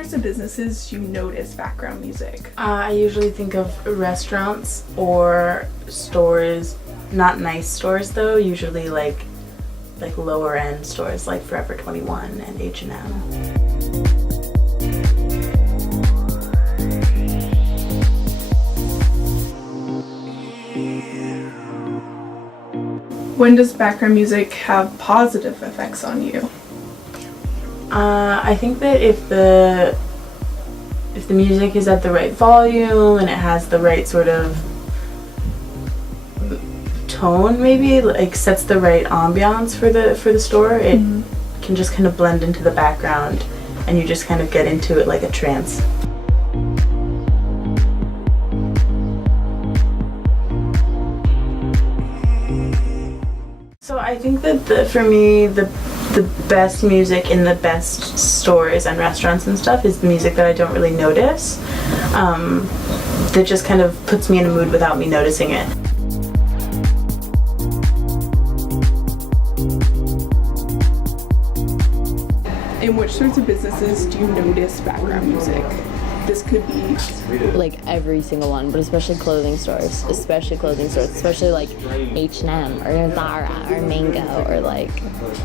sorts of businesses do you notice background music? I usually think of restaurants or stores, not nice stores though, usually like lower end stores like Forever 21 and H&M. When does background music have positive effects on you? I think that if the music is at the right volume and it has the right sort of tone, maybe like sets the right ambiance for the store, it can just kind of blend into the background and you just kind of get into it like a trance. So I think that for me the best music in the best stores and restaurants and stuff is the music that I don't really notice, that just kind of puts me in a mood without me noticing it. In which sorts of businesses do you notice background music? This could be like every single one, but especially clothing stores, especially like H&M or Zara or Mango or like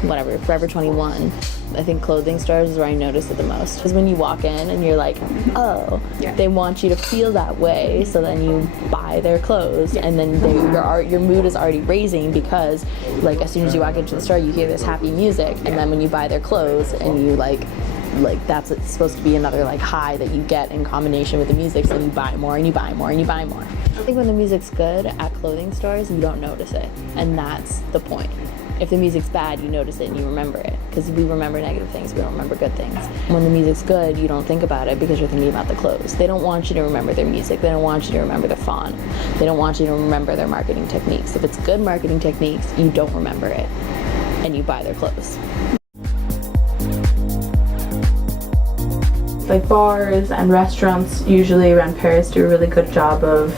whatever, Forever 21. I think clothing stores is where I notice it the most. Because when you walk in and you're like, oh, they want you to feel that way, so then you buy their clothes, and then your mood is already raising because like as soon as you walk into the store you hear this happy music, and then when you buy their clothes and you like that's supposed to be another like high that you get in combination with the music, so then you buy more and you buy more and you buy more. I think when the music's good at clothing stores, you don't notice it, and that's the point. If the music's bad, you notice it and you remember it, because we remember negative things, we don't remember good things. When the music's good, you don't think about it because you're thinking about the clothes. They don't want you to remember their music, they don't want you to remember their font, they don't want you to remember their marketing techniques. If it's good marketing techniques, you don't remember it, and you buy their clothes. Like bars and restaurants usually around Paris do a really good job of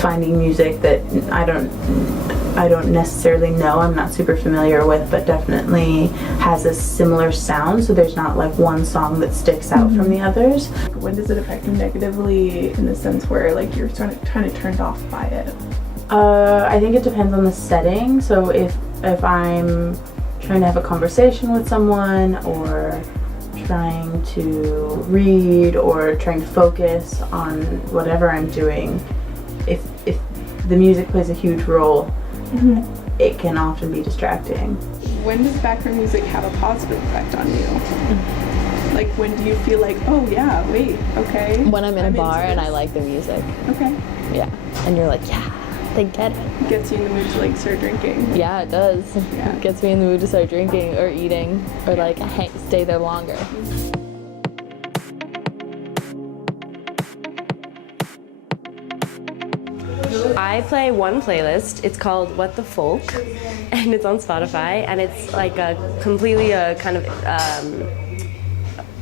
finding music that I don't necessarily know, I'm not super familiar with, but definitely has a similar sound, so there's not like one song that sticks out from the others. When does it affect you negatively, in the sense where like you're kind of turned off by it? I think it depends on the setting. So if I'm trying to have a conversation with someone, or trying to read, or trying to focus on whatever I'm doing, if the music plays a huge role, it can often be distracting. When does background music have a positive effect on you? Like when do you feel like, oh yeah, wait, okay. When I'm in a bar and I like the music. Okay. Yeah. And you're like, yeah, they get it. Gets you in the mood to like start drinking. Yeah, it does. Yeah. It gets me in the mood to start drinking or eating or like stay there longer. I play one playlist. It's called What the Folk, and it's on Spotify, and it's like a completely kind of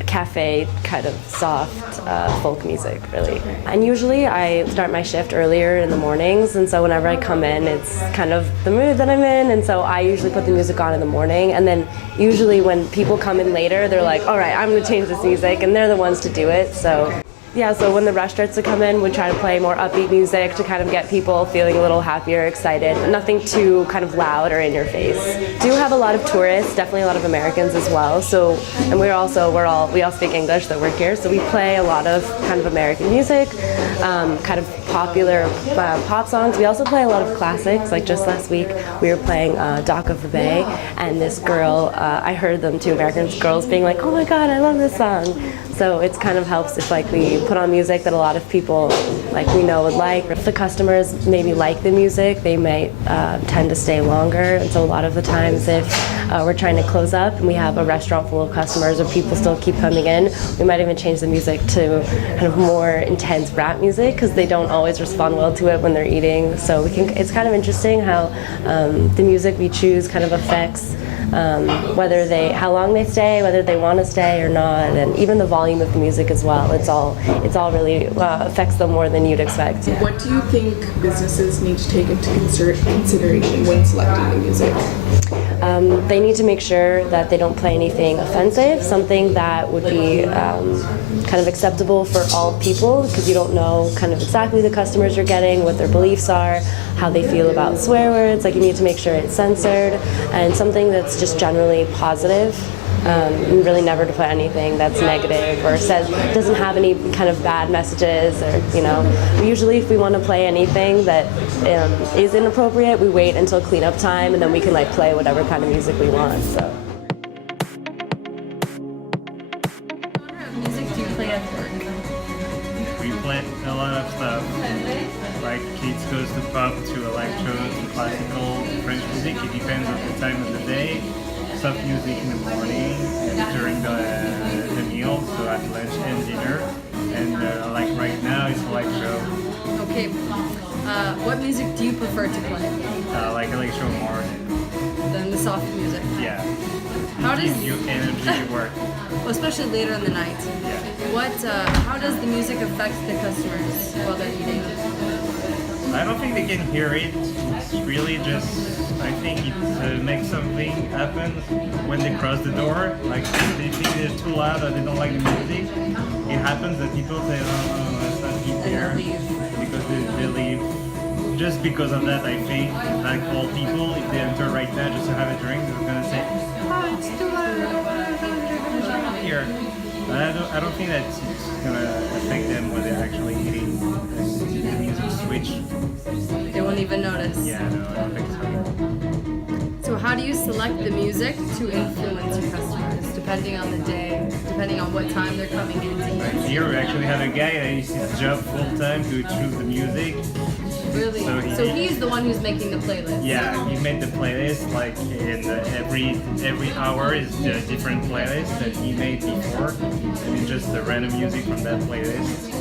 cafe kind of soft folk music, really. And usually I start my shift earlier in the mornings, and so whenever I come in, it's kind of the mood that I'm in, and so I usually put the music on in the morning, and then usually when people come in later, they're like, all right, I'm gonna change this music, and they're the ones to do it, so. Yeah, so when the rush starts to come in, we try to play more upbeat music to kind of get people feeling a little happier, excited, but nothing too kind of loud or in your face. We do have a lot of tourists, definitely a lot of Americans as well. So, and we all speak English that work here, so we play a lot of kind of American music, kind of popular pop songs. We also play a lot of classics. Like just last week, we were playing Dock of the Bay, and this girl, I heard them, two American girls being like, "Oh my God, I love this song." So it kind of helps if like we put on music that a lot of people like we know would like. If the customers maybe like the music, they might tend to stay longer. And so a lot of the times if we're trying to close up and we have a restaurant full of customers or people still keep coming in, we might even change the music to kind of more intense rap music because they don't always respond well to it when they're eating. So it's kind of interesting how the music we choose kind of affects how long they stay, whether they want to stay or not, and even the volume of the music as well. It's all really affects them more than you'd expect. Yeah. What do you think businesses need to take into consideration when selecting the music? They need to make sure that they don't play anything offensive, something that would be kind of acceptable for all people, because you don't know kind of exactly the customers you're getting, what their beliefs are, how they feel about swear words. Like, you need to make sure it's censored, and something that's just generally positive. And really never to play anything that's negative or says doesn't have any kind of bad messages, or usually if we want to play anything that is inappropriate, we wait until cleanup time, and then we can like play whatever kind of music we want. So. What genre of music do you play at work? We play a lot of stuff. Like kids goes to pop, to electro, to classical, French music. It depends on the time of the day. Soft music in the morning and during the meal, so at lunch and dinner. And like right now, it's electro. Okay. What music do you prefer to play Like electro more. than the soft music? Yeah. How does, Gives you energy to work. well, especially later in the night? Yeah. How does the music affect the customers while they're eating? I don't think they can hear it. It's really just, I think it makes something happen when they cross the door. Like they think they're too loud or they don't like the music. It happens that people say, oh, let's not keep here. Because they leave. Just because of that, I think, like all people, if they enter right now just to have a drink, they're gonna say, oh, it's too loud, I don't want here. But I don't think that's gonna affect them when they're actually eating the music switch. They won't even notice. Yeah, no, I don't think so. So how do you select the music to influence your customers, depending on the day, depending on what time they're coming in to eat? Here we actually have a guy that is his job full time to choose the music. Really? So So he's the one who's making the playlist? Yeah, he made the playlist like in every hour is a different playlist that he made before, and it's just the random music from that playlist.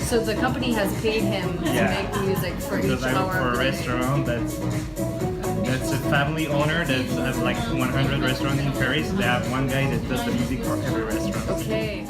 So the company has paid him to Yeah. make the music for Because each I work hour for of a the day. restaurant that's a family owner that has like 100 restaurants in Paris. They have one guy that does the music for every restaurant. Okay.